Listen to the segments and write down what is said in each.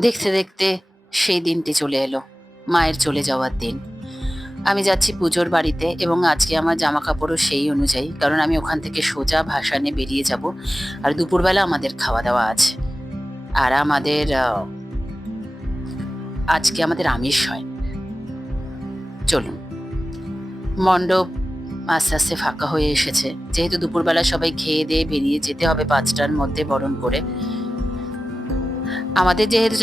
দেখতে দেখতে সেই দিনটি চলে এলো, মায়ের চলে যাওয়ার দিন। আমি যাচ্ছি পুজোর বাড়িতে এবং আজকে আমার জামা কাপড়ও সেই অনুযায়ী, কারণ আমি ওখান থেকে সোজা ভাসানে বেরিয়ে যাব আর দুপুরবেলা আমাদের খাওয়া দাওয়া আছে। আর আমাদের আজকে আমাদের আমিষ হয়। চলুন। মণ্ডপ আস্তে আস্তে ফাঁকা হয়ে এসেছে। যেহেতু দুপুরবেলা সবাই খেয়ে দিয়ে বেরিয়ে যেতে হবে পাঁচটার মধ্যে বরণ করে আমাদের যেহেতু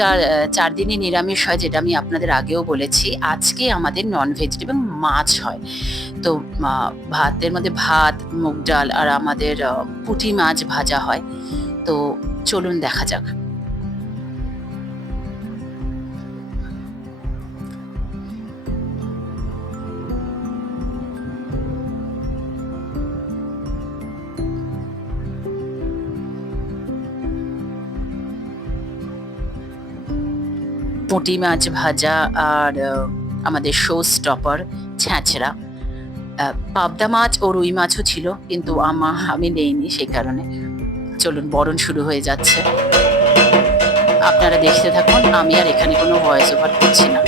চার দিনই নিরামিষ হয়, যেটা আমি আপনাদের আগেও বলেছি, আজকে আমাদের নন ভেজিটেবল মাছ হয়। তো ভাতের মধ্যে ভাত, মুগ ডাল আর আমাদের পুঁটি মাছ ভাজা হয়। তো চলুন দেখা যাক। পুঁটি মাছ ভাজা আর আমাদের শো স্টপার ছ্যাঁচড়া পাবদা মাছ ও রুই মাছও ছিল, কিন্তু আমা, আমি নেইনি সেই কারণে। চলুন, বরণ শুরু হয়ে যাচ্ছে। আপনারা দেখতে থাকুন, আমি আর এখানে কোনো ভয়েস ওভার করছি না।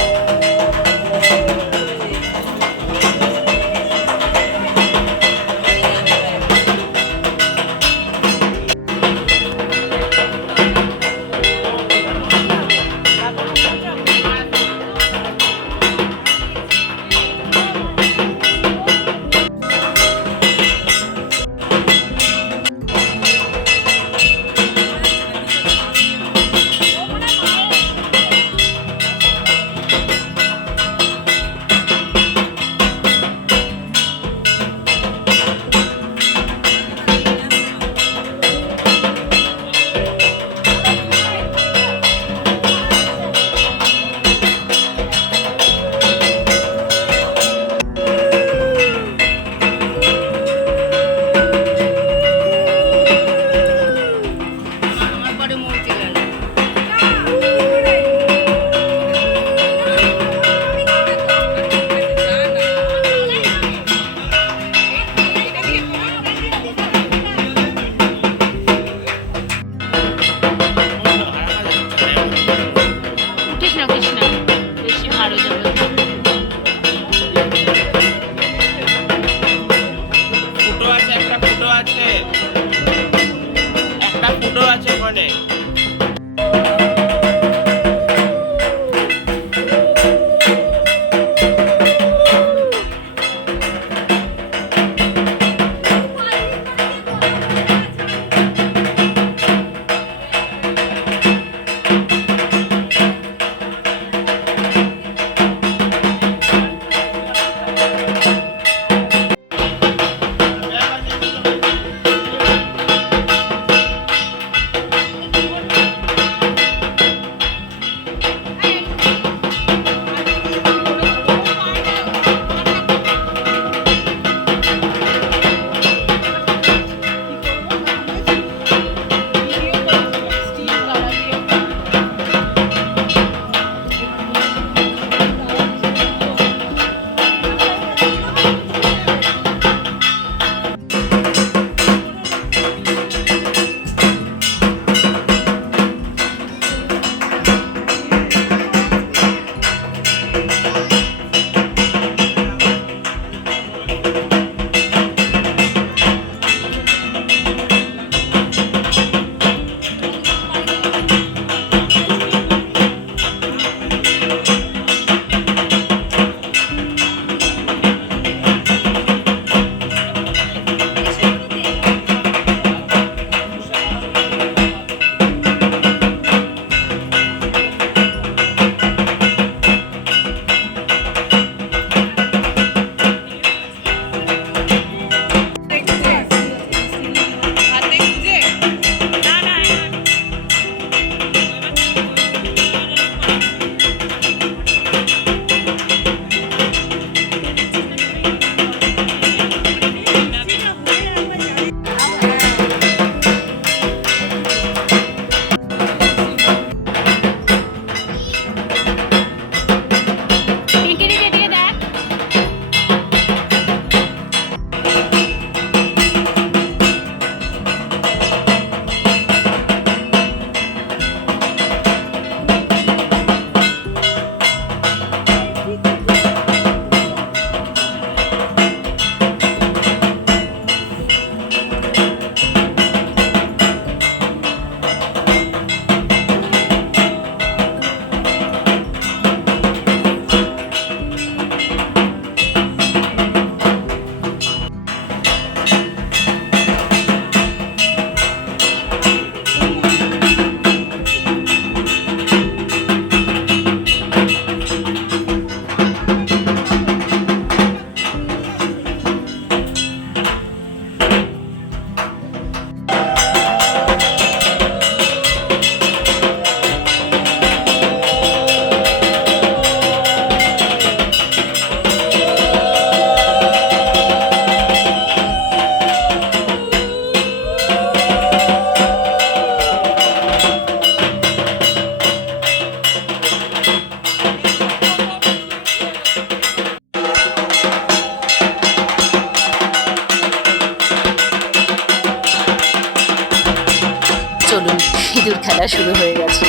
খেলা শুরু হয়ে গেছে।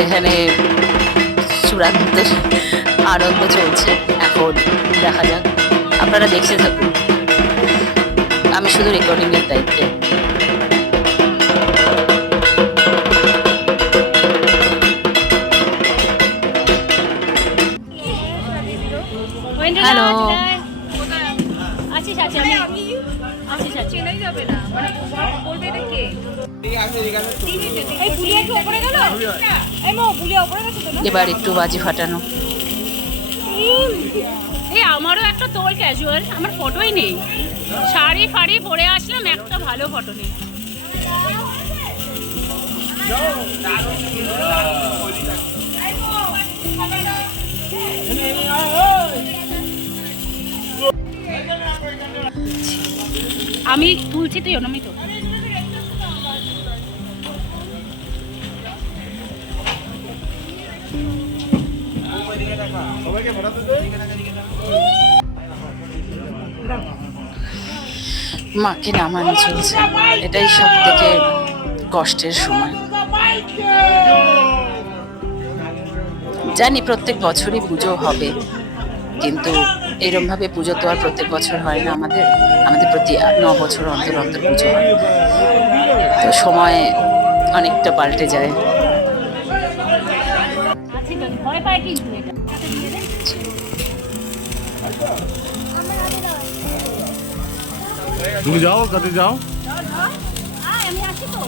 এখানে চূড়ান্ত আনন্দ চলছে। এখন দেখা যাক। আপনারা দেখতে থাকুন। আমি শুধু রেকর্ডিং এর দায়িত্বে। হ্যালো আছিস আছে আমি আছিস আছে চেনাই যাবে না। মানে বলবে এটা কে? এই বুলিয়া কি ওপরে গেল? এই মো বুলিয়া ওপরে গেছে তো না? এবার একটু বাজি ফাটানো। এই আমারও একটা তোল ক্যাজুয়াল আমার ফটোই নেই। শাড়ি ফাড়ি পরে আসলাম একটা ভালো ফটো নেই। আমি তুলছি তুই অনমিত মাকে নামানো চলছে। এটাই সব থেকে কষ্টের সময়। জানি প্রত্যেক বছরই পুজো হবে, কিন্তু এরম ভাবে পুজো তো আর প্রত্যেক বছর হয় না আমাদের আমাদের প্রতি ন বছর অন্তর অন্তর পুজো হয়। তো সময় অনেকটা পাল্টে যায়। এটা। তুমি যাও কাছে যাও। আমি আছি তো।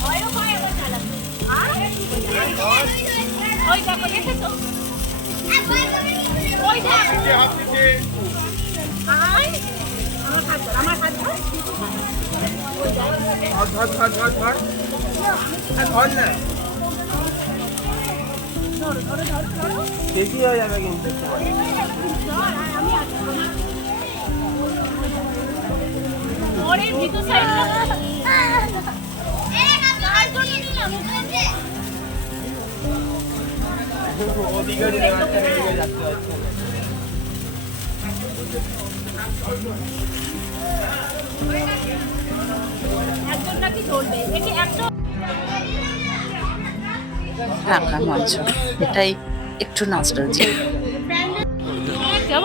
ভয়ও পায় আবার চালাতে ওই দেখো দেখেছ? ধর, আমার হাত ধর। ওরে ভিতর সাইডটা একজন নাকি ধরবে একে একটা মঞ্চ এটাই একটু নাচটা যাব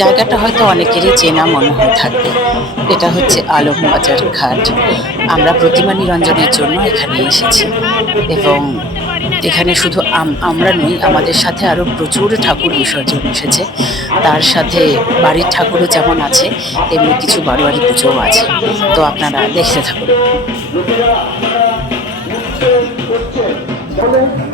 জায়গাটা হয়তো অনেকেরই চেনা মনে হয়ে থাকবে। এটা হচ্ছে আলমবাজার ঘাট। আমরা প্রতিমা নিরঞ্জনের জন্য এখানে এসেছি এবং এখানে শুধু আম- আমরা নই, আমাদের সাথে আরও প্রচুর ঠাকুর বিসর্জন এসেছে। তার সাথে বাড়ির ঠাকুরও যেমন আছে, তেমনি কিছু বারোয়ারি পুজোও আছে। তো আপনারা দেখতে থাকুন।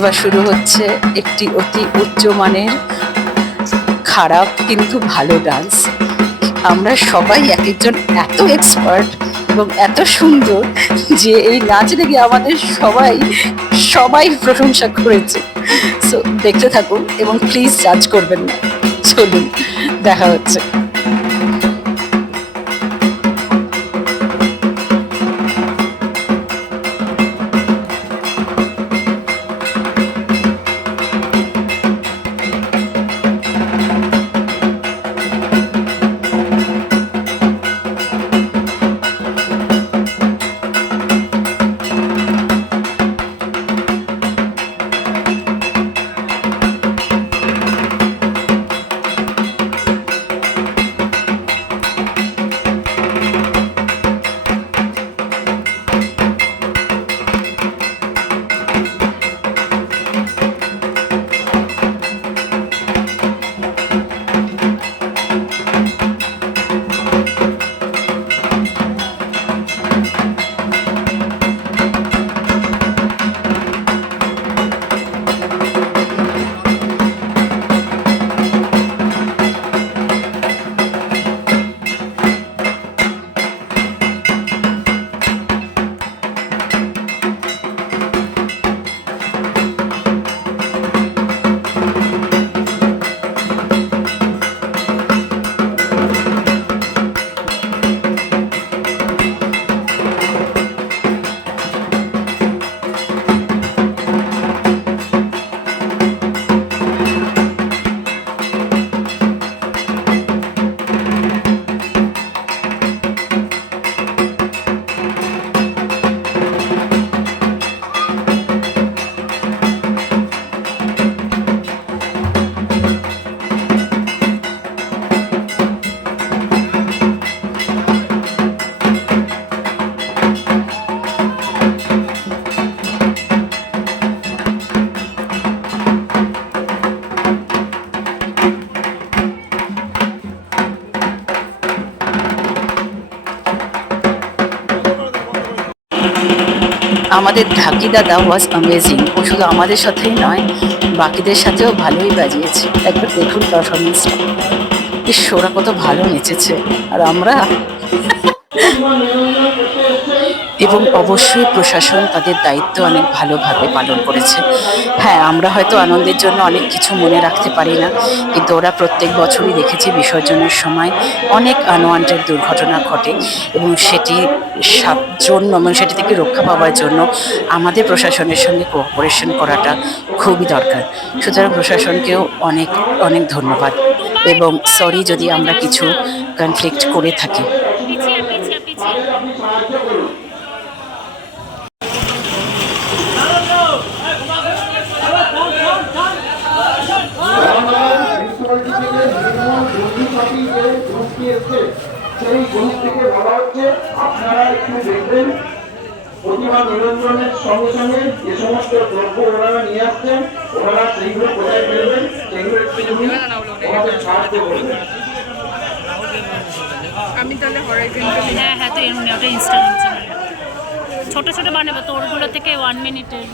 এবার শুরু হচ্ছে। একটি অতি উচ্চমানের খারাপ কিন্তু ভালো ডান্স। আমরা সবাই এক একজন এত এক্সপার্ট এবং এত সুন্দর যে এই নাচ দেখে আমাদের সবাই সবাই প্রশংসা করেছে। সো দেখতে থাকুন এবং প্লিজ জাজ করবেন না। চলুন, দেখা হচ্ছে। আমাদের ঢাকি দাদা ওয়াজ অ্যামেজিং ও শুধু আমাদের সাথেই নয়, বাকিদের সাথেও ভালোই বাজিয়েছে। একবার দেখুন পারফরমেন্সটা ওরা কত ভালো নেচেছে। আর আমরা এবং অবশ্যই প্রশাসন তাদের দায়িত্ব অনেক ভালোভাবে পালন করেছে। হ্যাঁ আমরা হয়তো আনন্দের জন্য অনেক কিছু মনে রাখতে পারি না, কিন্তু ওরা প্রত্যেক বছরই দেখেছি বিসর্জনের সময় অনেক আনওয়ান্টেড দুর্ঘটনা ঘটে এবং সেটি জন্য এবং সেটি থেকে রক্ষা পাওয়ার জন্য আমাদের প্রশাসনের সঙ্গে কোঅপারেশন করাটা খুবই দরকার। সুতরাং প্রশাসনকেও অনেক অনেক ধন্যবাদ। এবং সরি যদি আমরা কিছু কনফ্লিক্ট করে থাকি। এসছে সেই থেকে বলা হচ্ছে আপনারা একটু দেখবেন। প্রতিমা নিরঞ্জনের সঙ্গে সঙ্গে যে সমস্ত দ্রব্য ওনারা নিয়ে আসছেন ওনারা সেইগুলো কোথায় ফেলবেন সেগুলো একটু যদি আমাদের সাহায্য করবেন। হ্যাঁ হ্যাঁ তো এমনি ওটা ইনস্টাগ্রাম চ্যানেল ছোট ছোট বানাবো তোরগুলো থেকে ওয়ান মিনিটের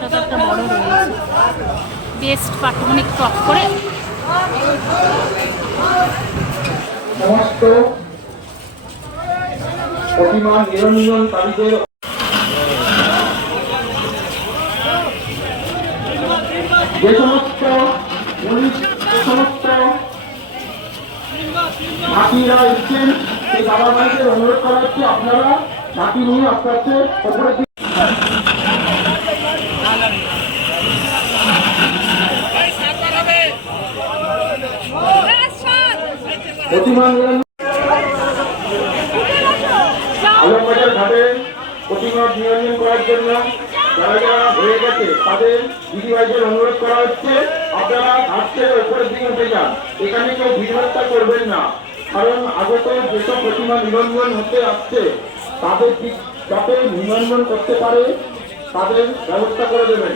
তো একটা বড় রয়েছে বেস্ট পাটমনিক টপ করে। সমস্ত প্রতিমা নিরঞ্জনকারীদের যে সমস্ত সমস্ত হাতিরা এসছেন, সেই বাবা ভাইদের অনুরোধ করা হচ্ছে, আপনারা হাতি নিয়ে আস্তে আস্তে ওপরে প্রতিমা নিরঞ্জন আলমবাজার ঘাটে প্রতিমা নিরঞ্জন করার জন্য যারা যারা হয়ে গেছে, তাদের দিদিভাইদের অনুরোধ করা হচ্ছে, আপনারা ঘাট থেকে উপরের দিকে উঠে এখানে কেউ ভিড়ভাট্টা করবেন না। কারণ আগত যেসব প্রতিমা নিরঞ্জন হতে আসছে, তাদের যাতে নিরঞ্জন করতে পারে, তাদের ব্যবস্থা করে দেবেন।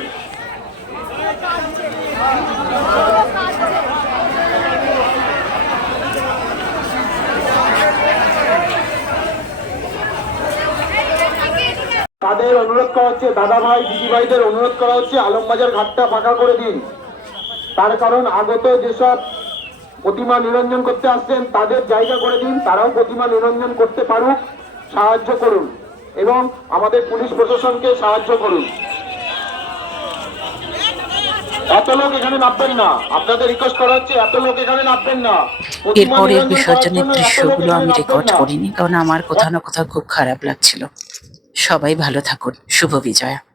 তাদের অনুরোধ করা হচ্ছে দাদা ভাই দিদি ভাইদের অনুরোধ করা হচ্ছে আলমবাজার ঘাটটা ফাঁকা করে দিন। তার কারণ আগত যেসব প্রতিমা নিরঞ্জন করতে আসছেন তাদের জায়গা করে দিন তারাও প্রতিমা নিরঞ্জন করতে পারুক সাহায্য করুন এবং আমাদের পুলিশ প্রশাসনকে সাহায্য করুন। এত লোক এখানে নামবেন না। আপনাদের রিকোয়েস্ট করা হচ্ছে এত লোক এখানে নামবেন না। এরপরের বিসর্জনের দৃশ্যগুলো আমি রেকর্ড করিনি কারণ আমার কোথাও না কোথাও খুব খারাপ লাগছিল। সবাই ভালো থাকুন। শুভ বিজয়া।